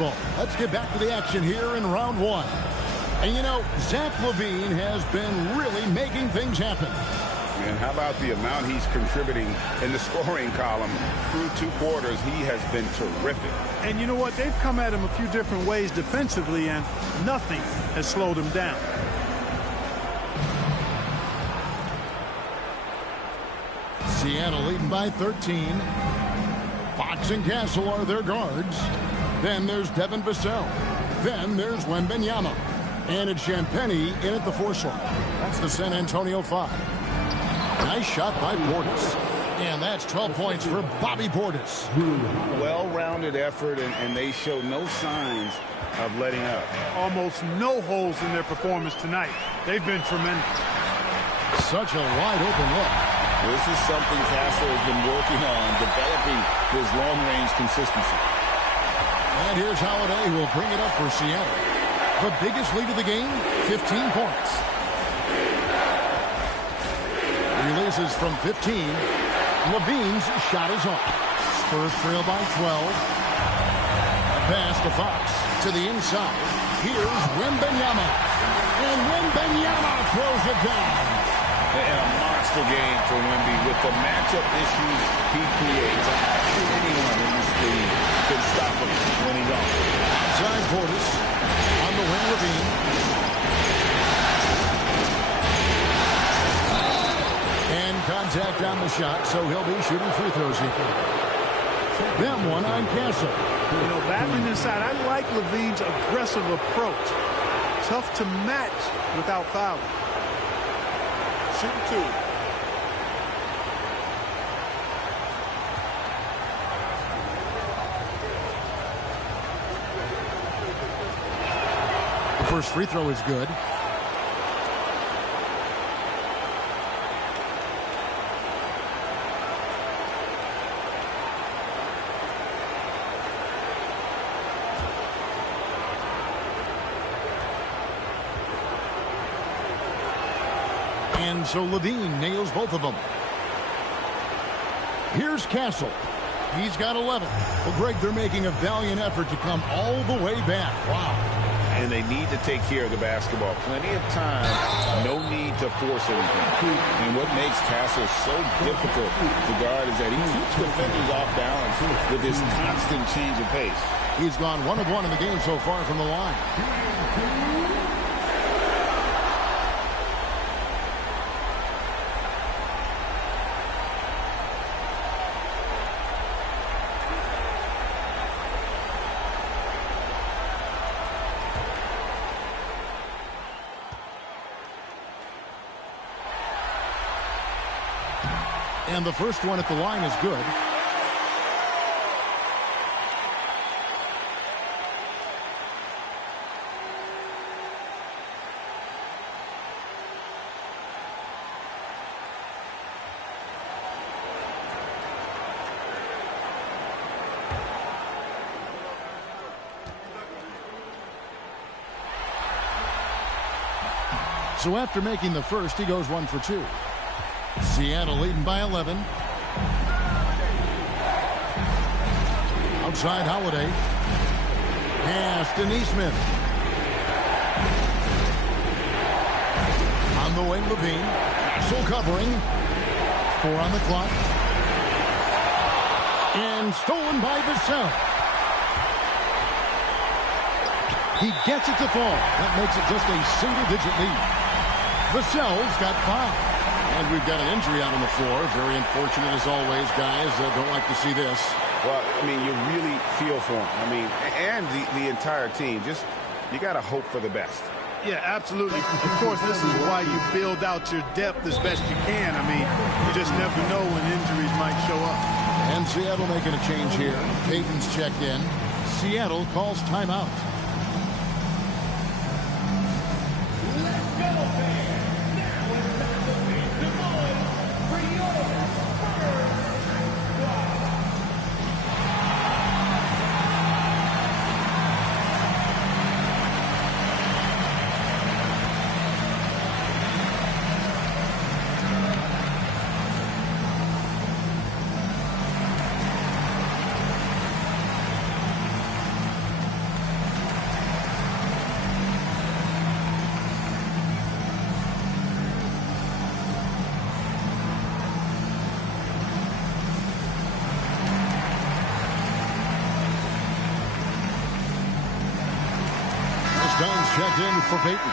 Well, let's get back to the action here in round one. And you know, Zach LaVine has been really making things happen. And how about the amount he's contributing in the scoring column? Through 2 quarters, he has been terrific. And you know what? They've come at him a few different ways defensively, and nothing has slowed him down. Seattle leading by 13. Fox and Castle are their guards. Then there's Devin Vassell. Then there's Wembanyama. And it's Champagnie in at the 4 slot. That's the San Antonio 5. Nice shot by Portis. And that's 12 points for Bobby Portis. Well-rounded effort, and they show no signs of letting up. Almost no holes in their performance tonight. They've been tremendous. Such a wide-open look. This is something Castle has been working on, developing his long-range consistency. And here's Holiday, who will bring it up for Seattle. The biggest lead of the game, 15 points. Releases from 15. LaVine's shot is off. Spurs trail by 12. A pass to Fox to the inside. Here's Wembanyama. And Wembanyama throws it down. And a monster game for Wemby with the matchup issues he creates. I'm sure anyone in this league can stop him when he's on. Outside Portis. On the wing, LaVine. And contact on the shot, so he'll be shooting free throws here. Them one on Castle. You know, battling inside, I like LaVine's aggressive approach. Tough to match without fouling. Shooting 2. The first free throw is good. And so LaVine nails both of them. Here's Castle. He's got 11. Well, Greg, they're making a valiant effort to come all the way back. Wow. And they need to take care of the basketball. Plenty of time. No need to force anything. And what makes Castle so difficult to guard is that he keeps defenders off balance with this constant change of pace. He's gone 1 of 1 in the game so far from the line. And the first one at the line is good. So after making the first, he goes 1 for 2. Seattle leading by 11. Outside Holiday. Pass to Neesmith. On the wing, LaVine. Castle covering. 4 on the clock. And stolen by Vassell. He gets it to fall. That makes it just a single-digit lead. Vassell's got 5. And we've got an injury out on the floor. Very unfortunate as always, guys. Don't like to see this. Well, I mean, you really feel for him. I mean, and the entire team. Just, you got to hope for the best. Yeah, absolutely. Of course, this is why you build out your depth as best you can. I mean, you just never know when injuries might show up. And Seattle making a change here. Payton's checked in. Seattle calls timeout. Stone's checked in for Peyton.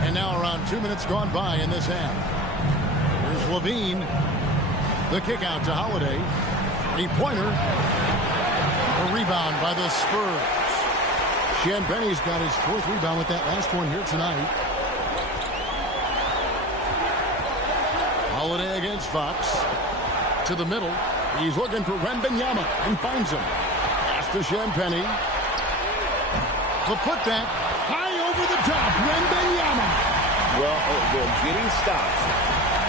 And now around 2 minutes gone by in this half. Here's Levine. The kick out to Holiday. Three-pointer. A rebound by the Spurs. Champagne's got his 4th rebound with that last one here tonight. Holiday against Fox. To the middle. He's looking for Wembanyama and finds him. Pass to Champagne. The putback. High over the top. Wembanyama. Well, they're getting stops,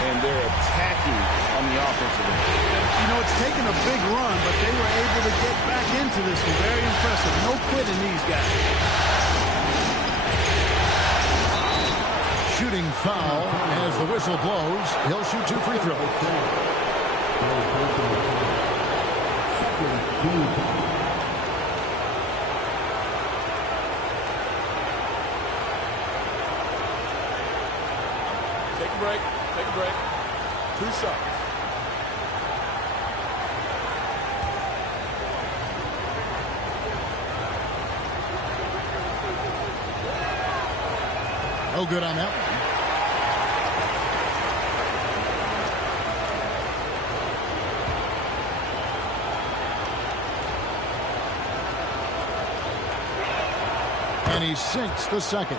and they're attacking on the offensive end. You know, it's taken a big run, but they were able to get back into this one. Very impressive. No quitting these guys. Shooting foul as the whistle blows. He'll shoot 2 free throws. Take a break. Take a break. 2 seconds. No good on that one. And he sinks the second.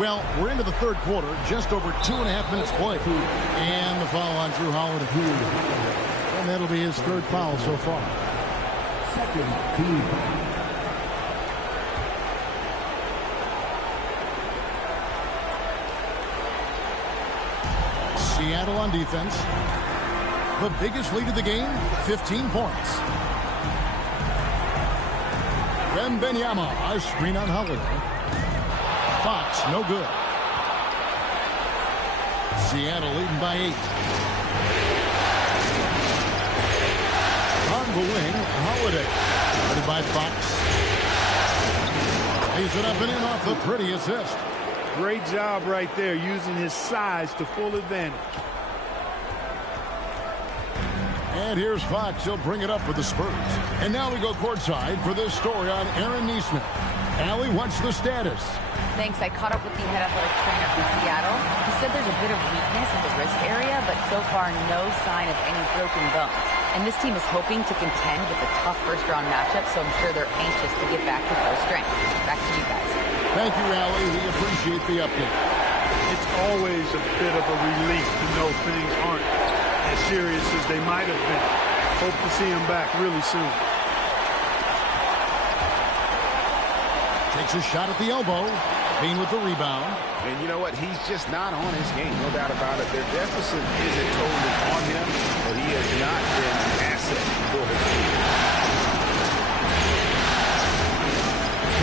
Well, we're into the 3rd quarter, just over 2.5 minutes played. And the foul on Drew Holiday. And that'll be his 3rd foul so far. Seattle on defense. The biggest lead of the game, 15 points. Wembanyama, a screen on Holiday. Fox, no good. Seattle leading by 8. On the wing, Holiday. Guarded by Fox. Lays it up and in off the pretty assist. Great job right there, using his size to full advantage. And here's Fox. He'll bring it up for the Spurs. And now we go courtside for this story on Aaron Nesmith. Allie, what's the status? Thanks. I caught up with the head athletic trainer from Seattle. He said there's a bit of weakness in the wrist area, but so far no sign of any broken bones. And this team is hoping to contend with a tough first-round matchup, so I'm sure they're anxious to get back to full strength. Back to you guys. Thank you, Allie. We appreciate the update. It's always a bit of a relief to know things aren't as serious as they might have been. Hope to see him back really soon. Takes a shot at the elbow. Bean with the rebound. And you know what? He's just not on his game. No doubt about it. Their deficit isn't totally on him, but he has not been an asset for his team.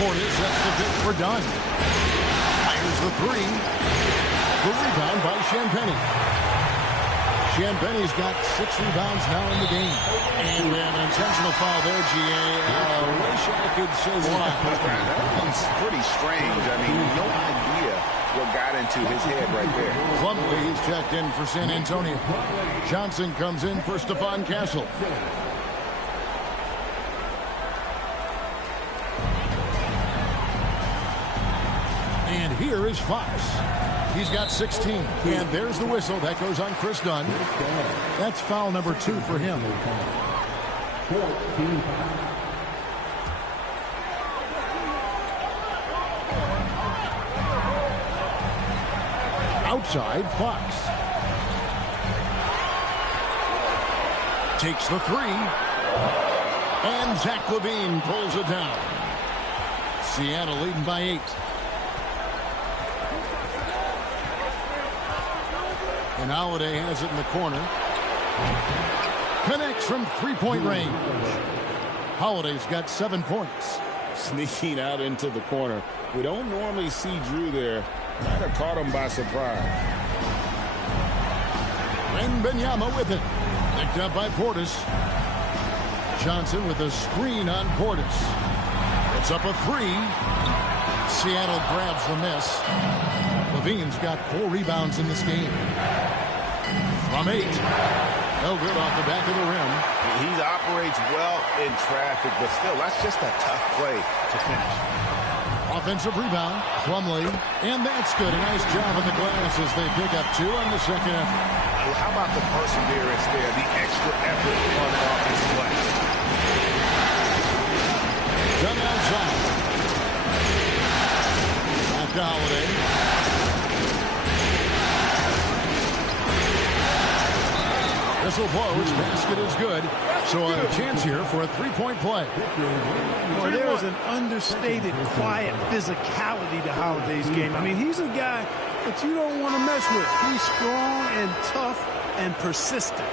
Portis sets the pick for Dunn. Fires the 3. The rebound by Champagnie. Champagnie's got 6 rebounds now in the game. And we have an intentional foul there, G.A. Wish I could say why. That's pretty strange. I mean, no idea what got into his head right there. Plumlee, he's checked in for San Antonio. Johnson comes in for Stephon Castle. And here is Fox. He's got 16. And there's the whistle. That goes on Chris Dunn. That's foul number 2 for him. Outside, Fox. Takes the 3. And Zach LaVine pulls it down. Seattle leading by 8. And Holiday has it in the corner. Connects from 3-point range. Holiday's got 7 points. Sneaking out into the corner. We don't normally see Drew there. Might have caught him by surprise. Wembanyama with it. Picked up by Portis. Johnson with a screen on Portis. It's up a 3. Seattle grabs the miss. Levine's got 4 rebounds in this game. From 8. No good off the back of the rim. He operates well in traffic, but still, that's just a tough play to finish. Offensive rebound, Plumlee, and that's good. A nice job on the glass as they pick up 2 on the second effort. Well, how about the perseverance there, the extra effort on the offensive play? Done outside. Back to Holiday. Whistle blows, basket is good. So a chance here for a 3-point play. Boy, there is an understated, quiet physicality to Holiday's game. I mean, he's a guy that you don't want to mess with. He's strong and tough and persistent.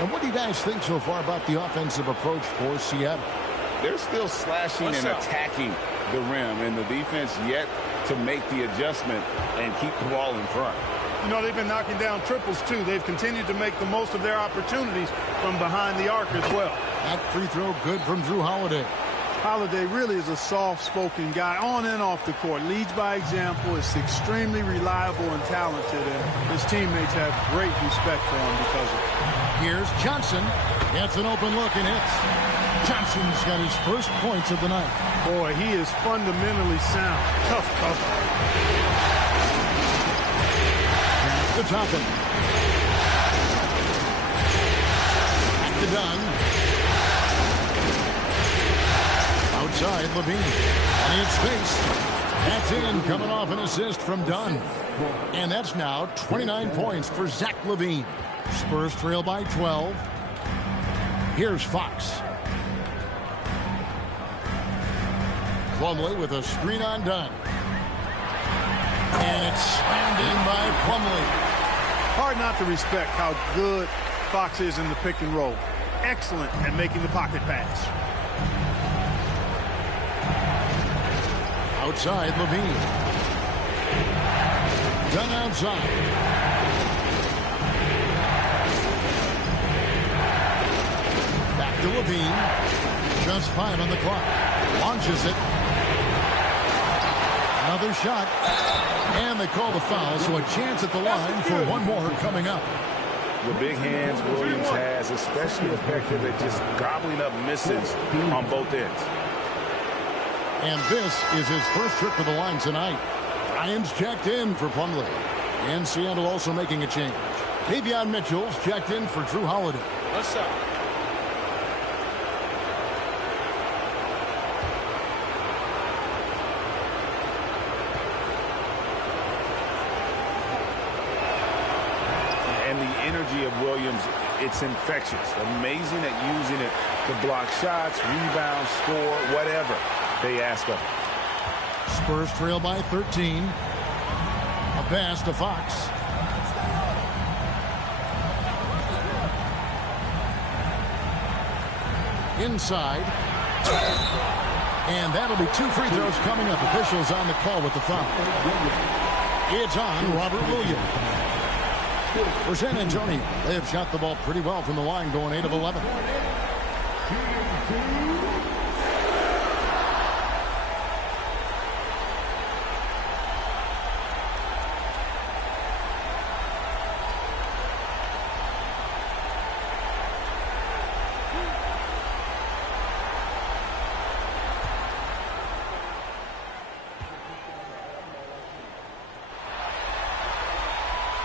And what do you guys think so far about the offensive approach for Seattle? They're still slashing and attacking the rim, and the defense yet to make the adjustment and keep the ball in front. You know, they've been knocking down triples, too. They've continued to make the most of their opportunities from behind the arc as well. That free throw good from Drew Holiday. Holiday really is a soft-spoken guy on and off the court. Leads by example, is extremely reliable and talented, and his teammates have great respect for him because of it. Here's Johnson. Gets an open look and hits. Johnson's got his first points of the night. Boy, he is fundamentally sound. Tough cover. The Toppin. Back to Dunn. Outside, Levine. Plenty of space. That's in, coming off an assist from Dunn. And that's now 29 points for Zach Levine. Spurs trail by 12. Here's Fox. Plumlee with a screen on Dunn. And it's slammed in by Plumlee. Hard not to respect how good Fox is in the pick and roll. Excellent at making the pocket pass. Outside, Levine. Done outside. Back to Levine. Just 5 on the clock. Launches it. Another shot. And they call the foul, so a chance at the line for one more coming up. The big hands Williams has, especially effective at just gobbling up misses on both ends. And this is his first trip to the line tonight. Ryan's checked in for Plumlee. And Seattle also making a change. Davion Mitchell's checked in for Drew Holiday. Let's up. Energy of Williams, it's infectious. Amazing at using it to block shots, rebound, score, whatever they ask of him. Spurs trail by 13. A pass to Fox. Inside. And that'll be 2 free throws coming up. Officials on the call with the foul. It's on Robert Williams. For San Antonio, they have shot the ball pretty well from the line, going 8 of 11.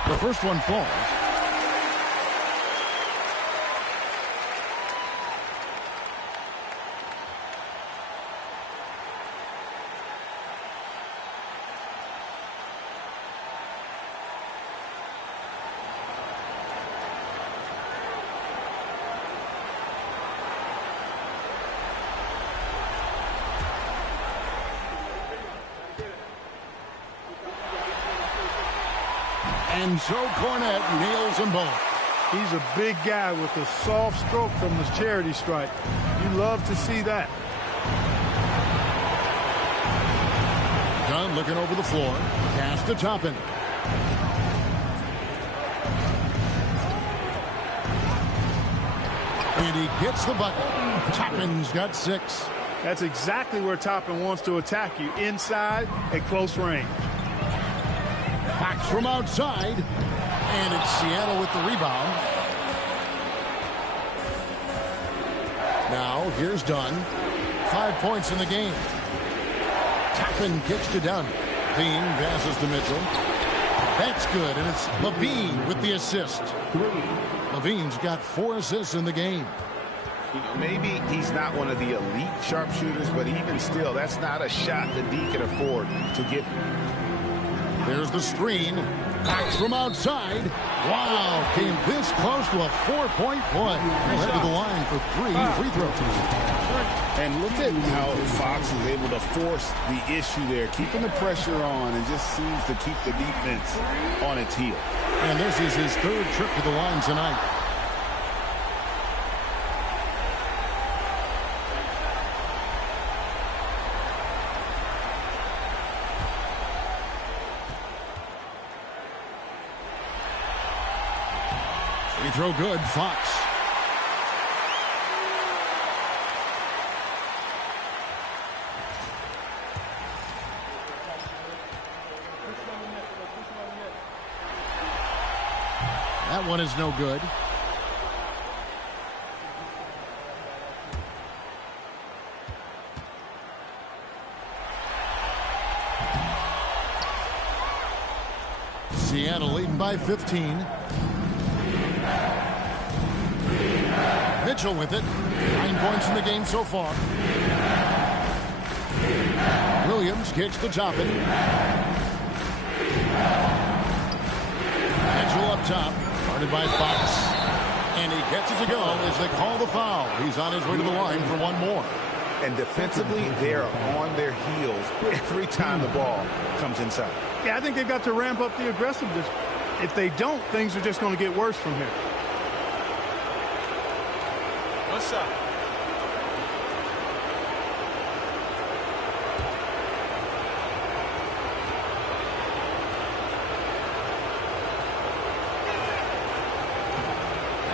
The first one falls. And so Cornette nails them both. He's a big guy with a soft stroke from his charity stripe. You love to see that. Dunn looking over the floor. Pass to Toppin. And he gets the bucket. Toppin's got 6. That's exactly where Toppin wants to attack you, inside at close range. Fox from outside, and it's Seattle with the rebound. Now here's Dunn. 5 points in the game. Toppin kicks to Dunn. Bean passes to Mitchell. That's good, and it's Levine with the assist. Levine's got 4 assists in the game. You know, maybe he's not one of the elite sharpshooters, but even still, that's not a shot that D can afford to give him. There's the screen. Fox from outside. Wow, came this close to a 4-point play. He'll head to the line for 3 free throws. And look at how Fox is able to force the issue there, keeping the pressure on, and just seems to keep the defense on its heel. And this is his 3rd trip to the line tonight. Free throw good, Fox. That one is no good. Seattle leading by 15. Mitchell with it. 9 points in the game so far. Williams kicks to Toppin. Mitchell up top. Guarded by Fox. And he gets it to go as they call the foul. He's on his way to the line for one more. And defensively, they're on their heels every time the ball comes inside. Yeah, I think they've got to ramp up the aggressiveness. If they don't, things are just going to get worse from here. What's up?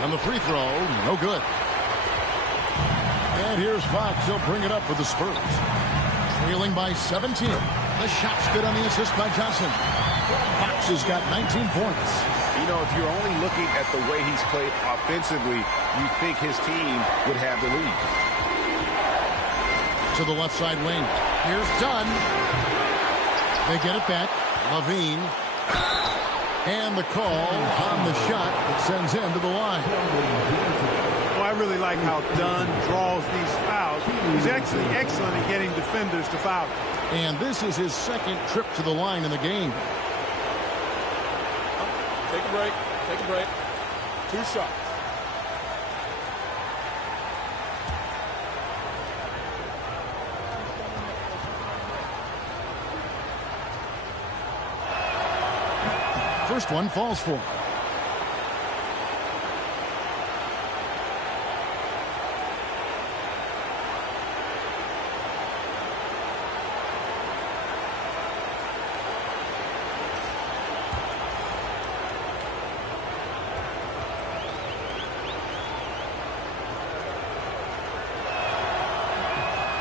And the free throw, no good. And here's Fox. He'll bring it up for the Spurs. Trailing by 17. The shot's good on the assist by Johnson. Fox has got 19 points. You know, if you're only looking at the way he's played offensively, you think his team would have the lead. To the left side wing. Here's Dunn. They get it back. Levine. And the call on the shot that sends him to the line. Well, I really like how Dunn draws these fouls. He's actually excellent at getting defenders to foul. And this is his 2nd trip to the line in the game. Take a break. Take a break. 2 shots. First one falls for him.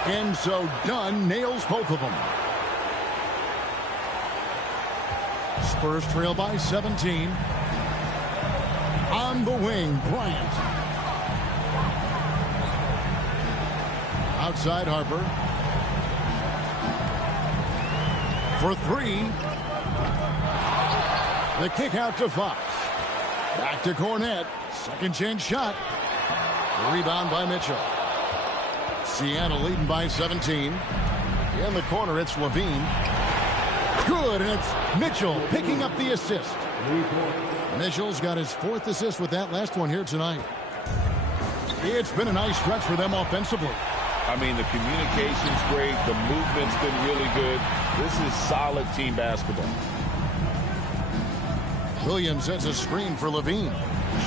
And so Dunn nails both of them. Spurs trail by 17. On the wing, Bryant. Outside Harper. For 3. The kick out to Fox. Back to Cornette. Second chance shot. The rebound by Mitchell. Seattle leading by 17. In the corner, it's Levine. Good, and it's Mitchell picking up the assist. Mitchell's got his 4th assist with that last one here tonight. It's been a nice stretch for them offensively. I mean, the communication's great. The movement's been really good. This is solid team basketball. Williams sets a screen for Levine.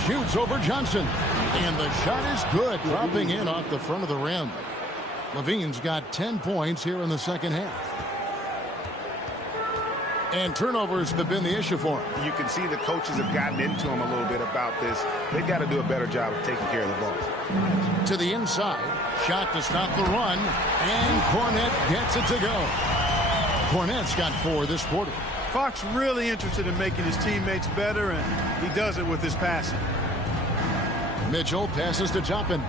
Shoots over Johnson. And the shot is good, dropping in off the front of the rim. Levine's got 10 points here in the second half. And turnovers have been the issue for him. You can see the coaches have gotten into him a little bit about this. They've got to do a better job of taking care of the ball. To the inside. Shot to stop the run. And Cornette gets it to go. Cornette's got 4 this quarter. Fox really interested in making his teammates better, and he does it with his passing. Mitchell passes to Toppin.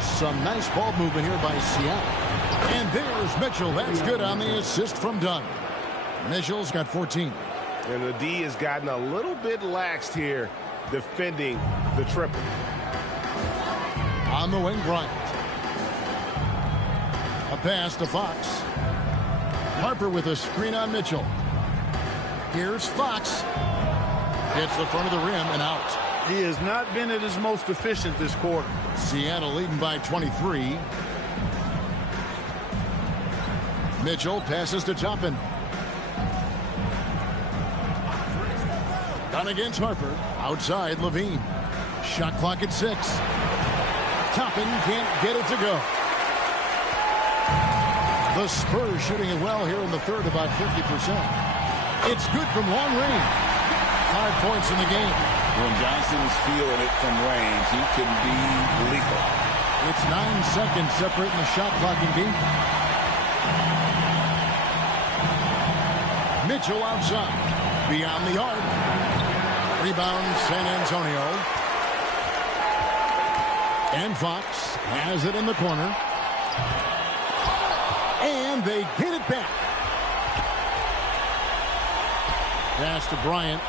Some nice ball movement here by Seattle. And there's Mitchell. That's good on the assist from Dunn. Mitchell's got 14. And the D has gotten a little bit laxed here defending the triple. On the wing, Bryant. A pass to Fox. Harper with a screen on Mitchell. Here's Fox. Hits the front of the rim and out. He has not been at his most efficient this quarter. Seattle leading by 23. Mitchell passes to Toppin. Done against Harper. Outside, Levine. Shot clock at 6. Toppin can't get it to go. The Spurs shooting it well here in the third, about 50%. It's good from long range. 5 points in the game. When Johnson's feeling it from range, he can be lethal. It's 9 seconds separating the shot clock and game. Mitchell outside. Beyond the arc. Rebound San Antonio. And Fox has it in the corner. And they get it back. Pass to Bryant.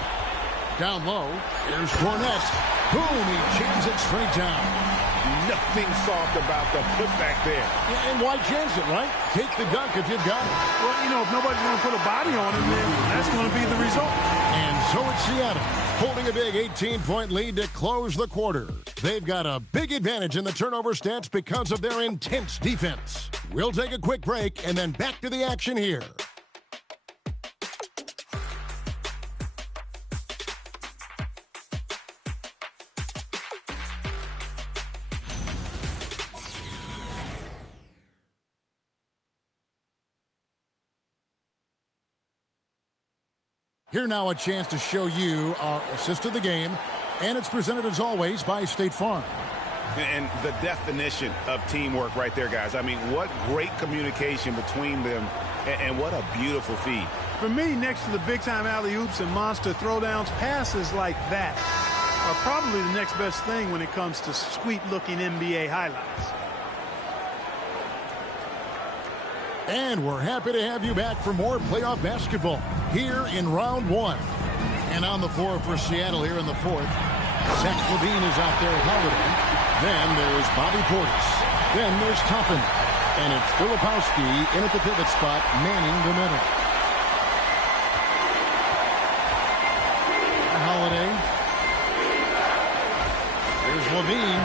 Down low. Here's Cornette. Boom, he jams it straight down. Nothing soft about the putback there. And why chance it, right? Take the dunk if you've got it. Well, you know, if nobody's going to put a body on him, then that's going to be the result. And so it's Seattle, holding a big 18-point lead to close the quarter. They've got a big advantage in the turnover stats because of their intense defense. We'll take a quick break and then back to the action here. Here now a chance to show you our assist of the game, and it's presented as always by State Farm. And the definition of teamwork right there, guys. I mean, what great communication between them, and what a beautiful feed. For me, next to the big-time alley-oops and monster throwdowns, passes like that are probably the next best thing when it comes to sweet-looking NBA highlights. And we're happy to have you back for more playoff basketball here in round 1. And on the floor for Seattle here in the fourth, Zach LaVine is out there with Holiday. Then there's Bobby Portis. Then there's Toppin. And it's Filipowski in at the pivot spot, manning the middle. Holiday. There's LaVine.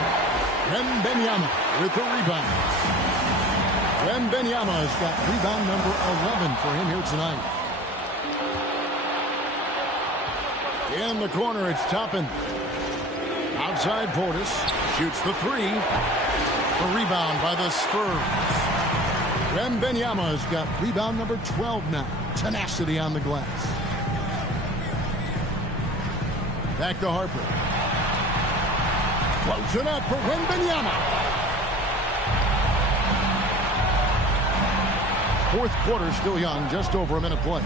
Wembanyama with the rebound. Wembanyama has got rebound number 11 for him here tonight. In the corner, it's Toppin. Outside, Portis shoots the 3. The rebound by the Spurs. Wembanyama has got rebound number 12 now. Tenacity on the glass. Back to Harper. Floats it up for Wembanyama. Fourth quarter still young, just over a minute play.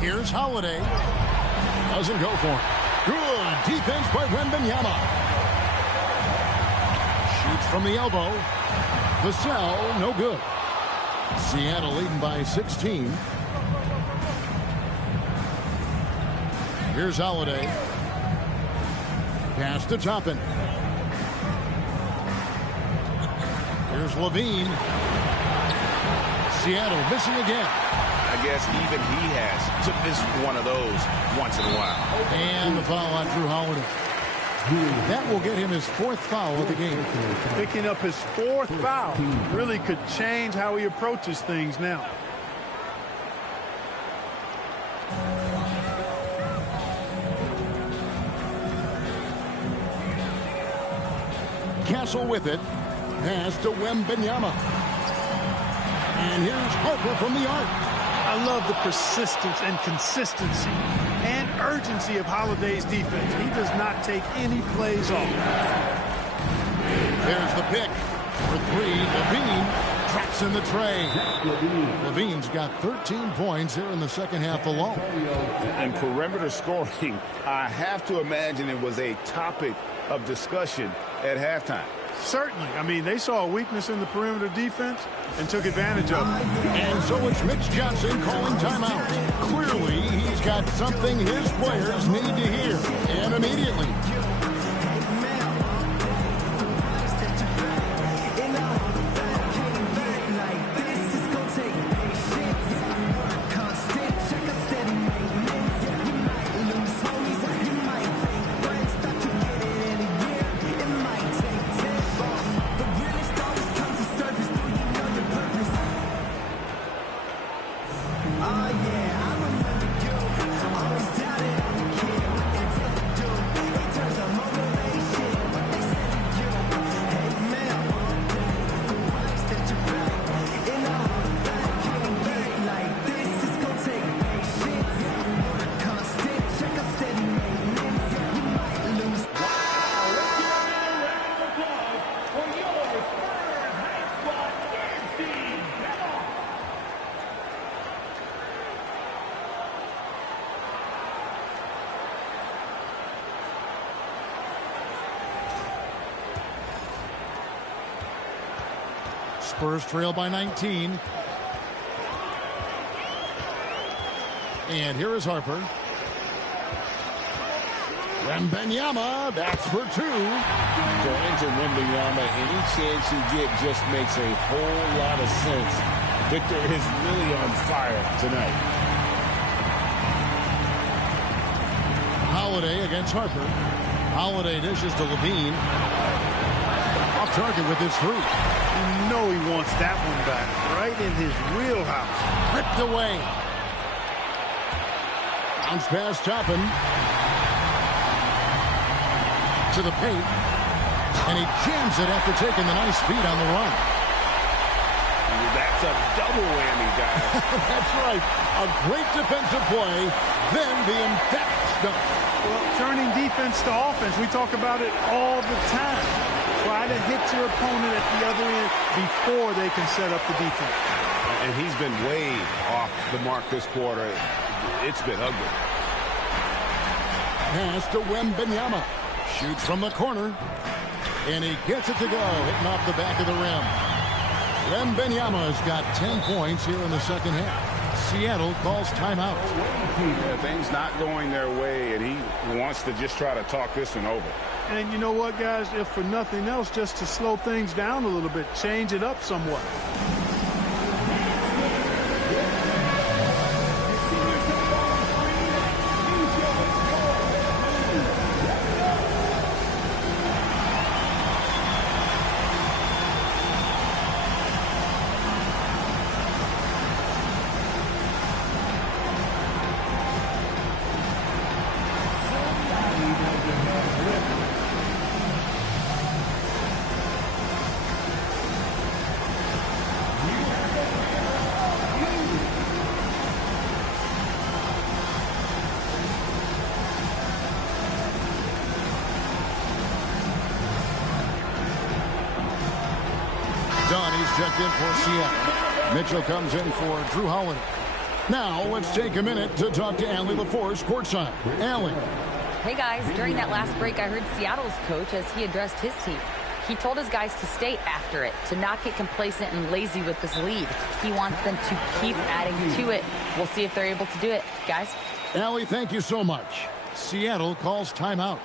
Here's Holiday. Doesn't go for it. Good defense by Wembanyama. Shoots from the elbow. Vassell, no good. Seattle leading by 16. Here's Holiday. Pass to Toppin. Here's LaVine. Seattle missing again. I guess even he has to miss one of those once in a while. And the foul on Drew Holiday. That will get him his 4th foul of the game. Picking up his 4th foul really could change how he approaches things now. Castle with it. Pass to Wembanyama. And here's Harper from the arc. I love the persistence and consistency and urgency of Holiday's defense. He does not take any plays off. There's the pick. For three, Levine tracks in the tray. Levine's got 13 points here in the second half alone. And perimeter scoring, I have to imagine it was a topic of discussion at halftime. Certainly. I mean, they saw a weakness in the perimeter defense and took advantage of it. And so it's Mitch Johnson calling timeout. Clearly, he's got something his players need to hear, and immediately. Spurs trail by 19. And here is Harper. Wembanyama, that's for two. Going to Wembanyama, any chance you get just makes a whole lot of sense. Victor is really on fire tonight. Holiday against Harper. Holiday dishes to Levine. Off target with his three. You know he wants that one back, right in his wheelhouse. Ripped away. Bounce pass Toppin. To the paint. And he jams it after taking the nice feed on the run. That's a double whammy, guys. That's right. A great defensive play, then the emphatic stuff. Well, turning defense to offense, we talk about it all the time. Try to hit your opponent at the other end before they can set up the defense. And he's been way off the mark this quarter. It's been ugly. Pass to Wembanyama. Shoots from the corner. And he gets it to go, hitting off the back of the rim. Wembanyama's got 10 points here in the second half. Seattle calls timeout. Yeah, things not going their way, and he wants to just try to talk this one over. And you know what, guys? If for nothing else, just to slow things down a little bit, change it up somewhat. Checked in for Seattle. Mitchell comes in for Drew Holiday. Now let's take a minute to talk to Allie LaForce courtside. Allie. Hey guys, during that last break I heard Seattle's coach as he addressed his team. He told his guys to stay after it, to not get complacent and lazy with this lead. He wants them to keep adding to it. We'll see if they're able to do it. Guys? Allie, thank you so much. Seattle calls timeout.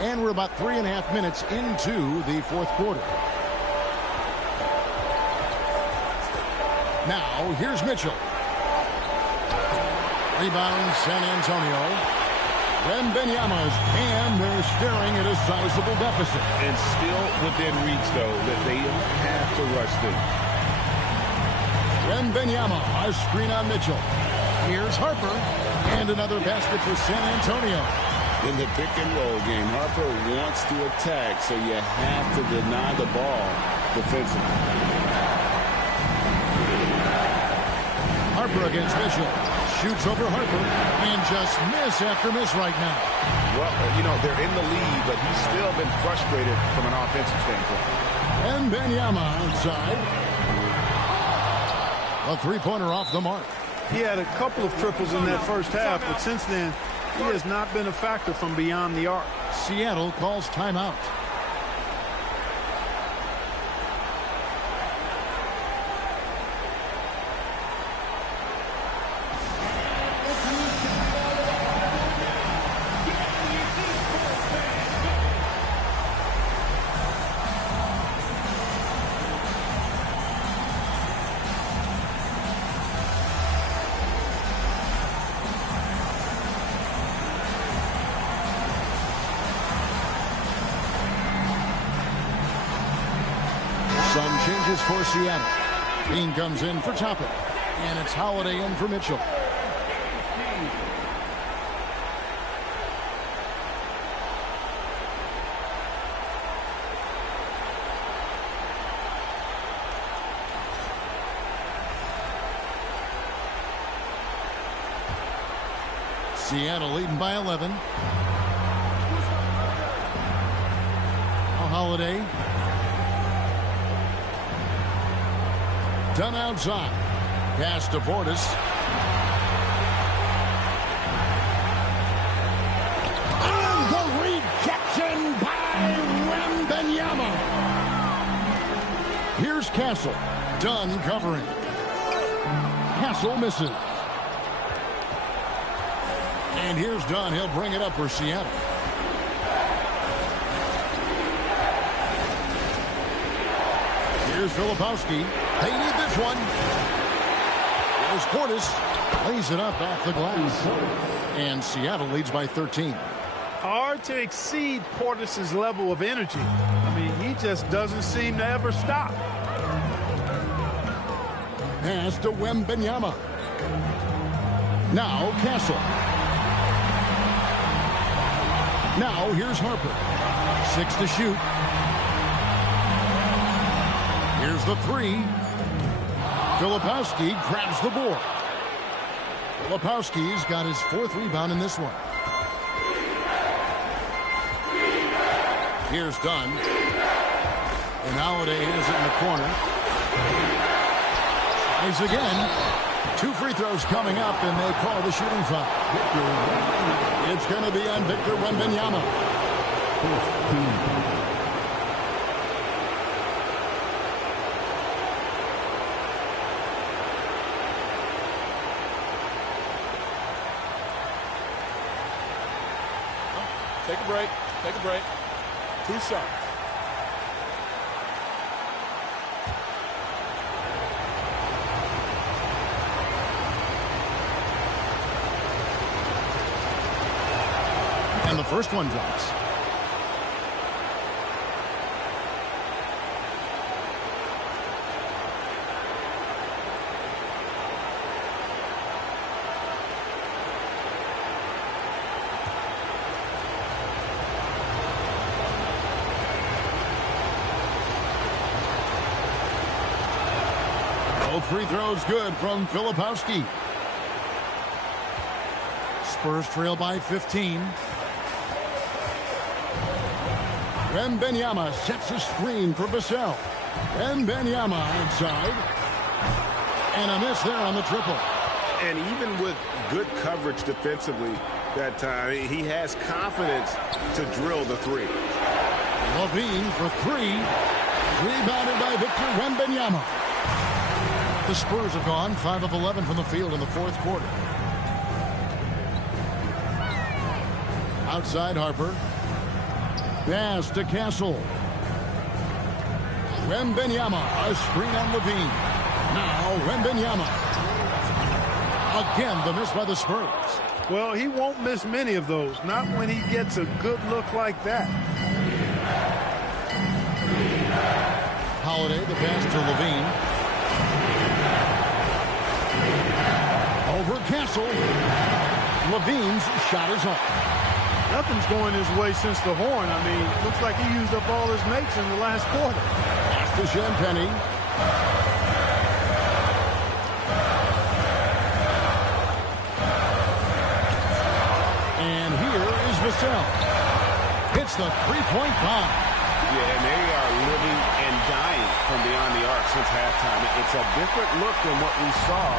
And we're about 3.5 minutes into the fourth quarter. Now, here's Mitchell. Rebound, San Antonio. Wembanyama's, and they're staring at a sizable deficit. And still within reach, though, that they don't have to rush things. Wembanyama, a screen on Mitchell. Here's Harper, and another basket for San Antonio. In the pick-and-roll game, Harper wants to attack, so you have to deny the ball defensively. Harper against Mitchell. Shoots over Harper, and just miss after miss right now. Well, you know, they're in the lead, but he's still been frustrated from an offensive standpoint. Wembanyama outside. A three-pointer off the mark. He had a couple of triples in that first half, but since then, he has not been a factor from beyond the arc. Seattle calls timeout. Some changes for Seattle. Bean comes in for Toppin, and it's Holiday in for Mitchell. Seattle leading by 11. Now Holiday. Done outside. Pass to Portis. And the rejection by Wembanyama. Here's Castle. Dunn covering. Castle misses. And here's Dunn. He'll bring it up for Seattle. Here's Filipowski. They need this one. Here's Portis. Lays it up off the glass. And Seattle leads by 13. Hard to exceed Portis' level of energy. I mean, he just doesn't seem to ever stop. Pass to Wembanyama. Now Castle. Now here's Harper. 6 to shoot. Here's the three. Filipowski grabs the board. Filipowski's got his 4th rebound in this one. Here's Dunn. And Holiday has it in the corner. Tries again. 2 free throws coming up, and they call the shooting foul. It's going to be on Victor Wembanyama. Take a break. Take a break. 2 shots. And the first one drops. Both free throws good from Filipowski. Spurs trail by 15. Wembanyama sets a screen for Vassell. Wembanyama inside. And a miss there on the triple. And even with good coverage defensively that time, he has confidence to drill the three. Levine for 3. Rebounded by Victor Wembanyama. The Spurs have gone 5 of 11 from the field in the fourth quarter. Outside Harper. Pass to Castle. Wembanyama, a screen on Levine. Now Wembanyama. Again, the miss by the Spurs. Well, he won't miss many of those. Not when he gets a good look like that. Holiday, the pass to Levine. Over Castle. Levine's shot is off. Nothing's going his way since the horn. I mean, looks like he used up all his mates in the last quarter. Pass to Champagny. And here is Vassell. Hits the three-point bomb. Yeah, and they are living and dying from beyond the arc since halftime. It's a different look than what we saw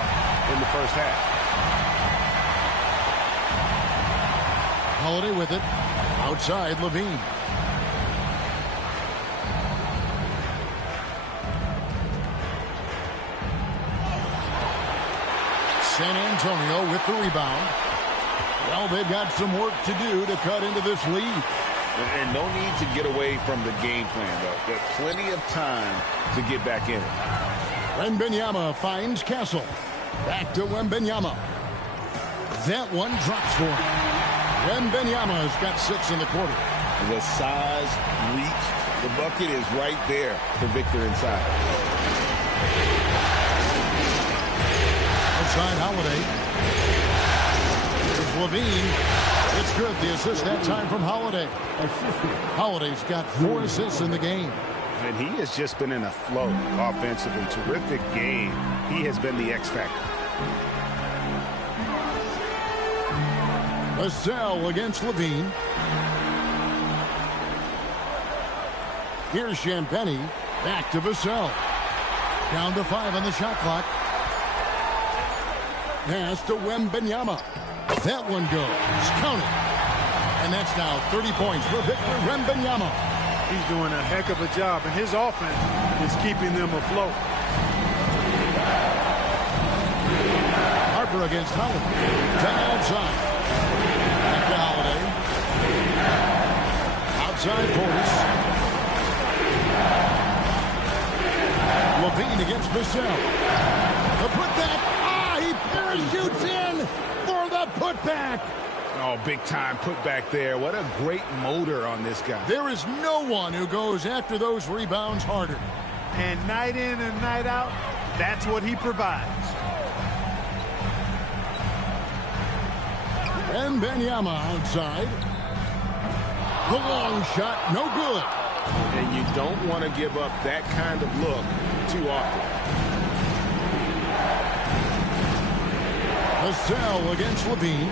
in the first half. Holiday with it. Outside Levine. San Antonio with the rebound. Well, they've got some work to do to cut into this lead. And no need to get away from the game plan, though. There's plenty of time to get back in it. Wembanyama finds Castle. Back to Wembanyama. That one drops for him. Wembanyama has got 6 in the quarter. The size, reach, the bucket is right there for Victor inside. Outside Holiday. Here's Levine. It's good. The assist that time from Holiday. Holiday's got 4 assists in the game. And he has just been in a flow offensively. Terrific game. He has been the X factor. Vassell against Levine. Here's Champagny. Back to Vassell. Down to 5 on the shot clock. Pass to Wembanyama. That one goes. Count it. And that's now 30 points for Victor Wembanyama. He's doing a heck of a job, and his offense is keeping them afloat. Harper against Holiday. Down outside. Back to Holiday. Outside Portis. Levine against Vassell. The putback. He parachutes in for the putback. Oh, big time putback there. What a great motor on this guy. There is no one who goes after those rebounds harder. And night in and night out, that's what he provides. And Wembanyama outside. The long shot, no good. And you don't want to give up that kind of look too often. Vassell against Levine.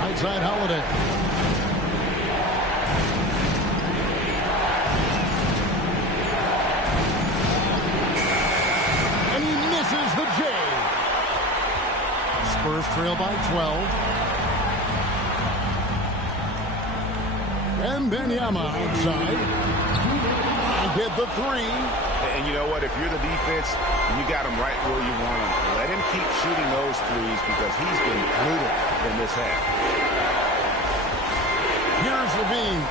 Outside Holiday. And he misses the J. Spurs trail by 12. And Wembanyama outside. And get the 3. And you know what? If you're the defense, you got him right where you want him. Let him keep shooting those threes because he's been brutal in this half. Here's Levine.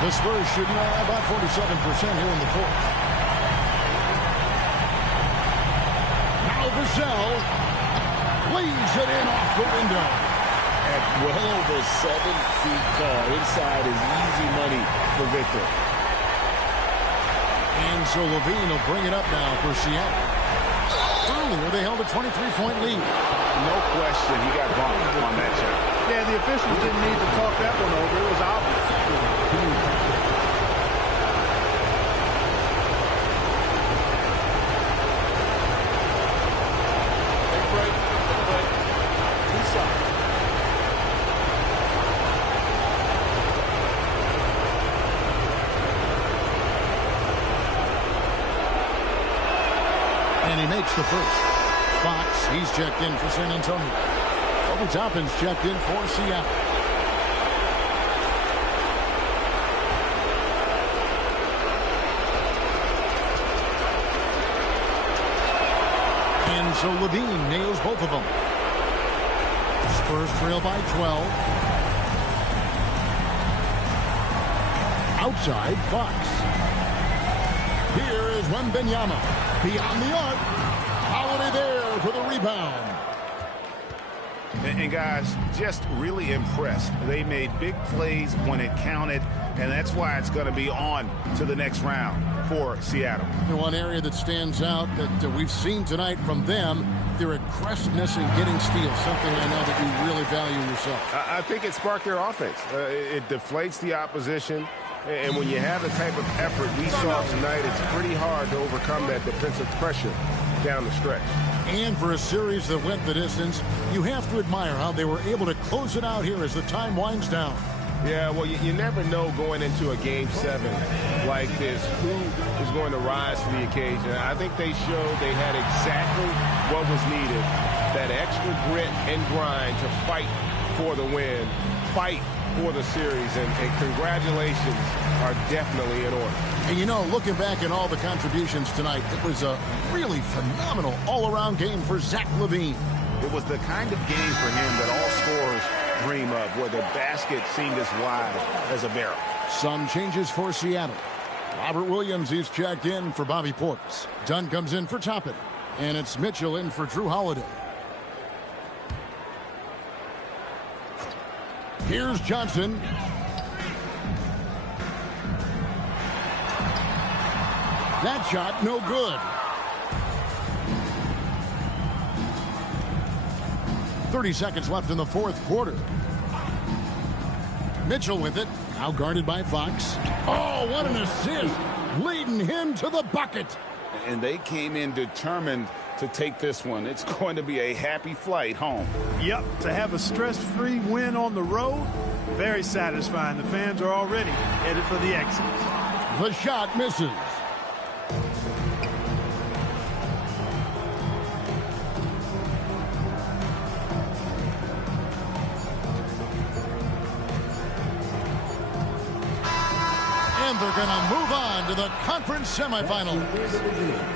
The Spurs shooting about 47% here in the fourth. Now Vassell leaves it in off the window. At well over 7 feet tall. Inside is easy money for Victor. And so Levine will bring it up now for Seattle. Earlier they held a 23-point lead. No question he got bumped on that shot. Yeah, the officials didn't need to talk that one over. It was obvious. And he makes the first. Fox, he's checked in for San Antonio. Obi Toppin's checked in for Seattle. so Levine nails both of them. Spurs trail by 12. Outside, Fox. Here is Wembanyama. Beyond the arc. Holiday there for the rebound. And guys, just really impressed. They made big plays when it counted, and that's why it's going to be on to the next round for Seattle. One area that stands out that we've seen tonight from them, their aggressiveness in getting steals, something I know that you really value yourself. I think it sparked their offense. It deflates the opposition, and when you have the type of effort we saw tonight, it's pretty hard to overcome that defensive pressure down the stretch. And for a series that went the distance, you have to admire how they were able to close it out here as the time winds down. Yeah, well, you never know going into a Game 7 like this who is going to rise to the occasion. I think they showed they had exactly what was needed, that extra grit and grind to fight for the win, fight for the series, and congratulations are definitely in order. And you know, looking back at all the contributions tonight, it was a really phenomenal all-around game for Zach LaVine. It was the kind of game for him that all scorers dream of, where the basket seemed as wide as a barrel. Some changes for Seattle. Robert Williams is checked in for Bobby Portis. Dunn comes in for Toppin. And it's Mitchell in for Drew Holiday. Here's Johnson. That shot, no good. 30 seconds left in the fourth quarter. Mitchell with it. Now guarded by Fox. Oh, what an assist. Leading him to the bucket. And they came in determined to take this one. It's going to be a happy flight home. Yep, to have a stress-free win on the road, very satisfying. The fans are already headed for the exits. The shot misses. And they're going to move on to the conference semifinals.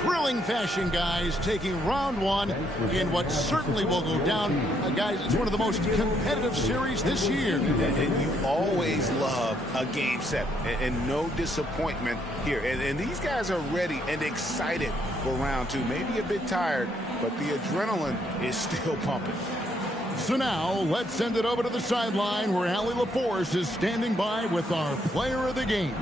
Thrilling fashion, guys, taking round one in what certainly will go down. Guys, it's one of the most competitive series this year. And you always love a Game 7, and no disappointment here. And these guys are ready and excited for round two. Maybe a bit tired, but the adrenaline is still pumping. So now, let's send it over to the sideline where Allie LaForce is standing by with our player of the game.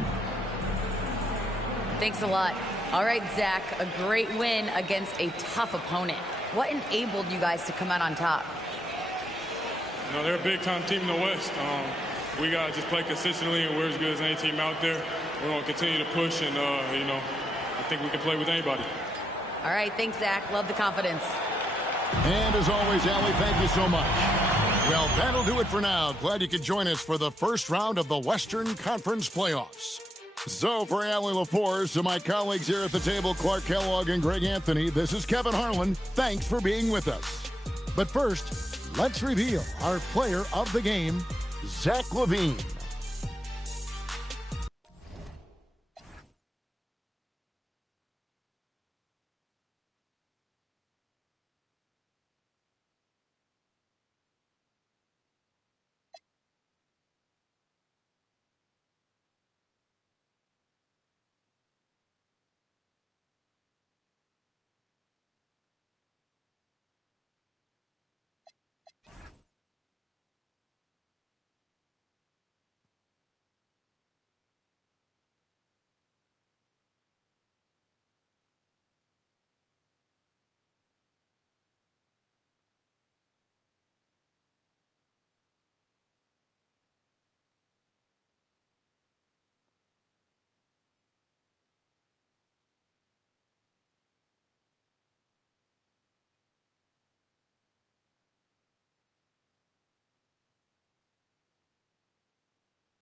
Thanks a lot. All right, Zach, a great win against a tough opponent. What enabled you guys to come out on top? You know, they're a big-time team in the West. We got to just play consistently, and we're as good as any team out there. We're going to continue to push, and, you know, I think we can play with anybody. All right, thanks, Zach. Love the confidence. And as always, Allie, thank you so much. Well, that'll do it for now. Glad you could join us for the first round of the Western Conference Playoffs. So for Allie LaForce and my colleagues here at the table, Clark Kellogg and Greg Anthony, this is Kevin Harlan. Thanks for being with us. But first, let's reveal our player of the game, Zach LaVine.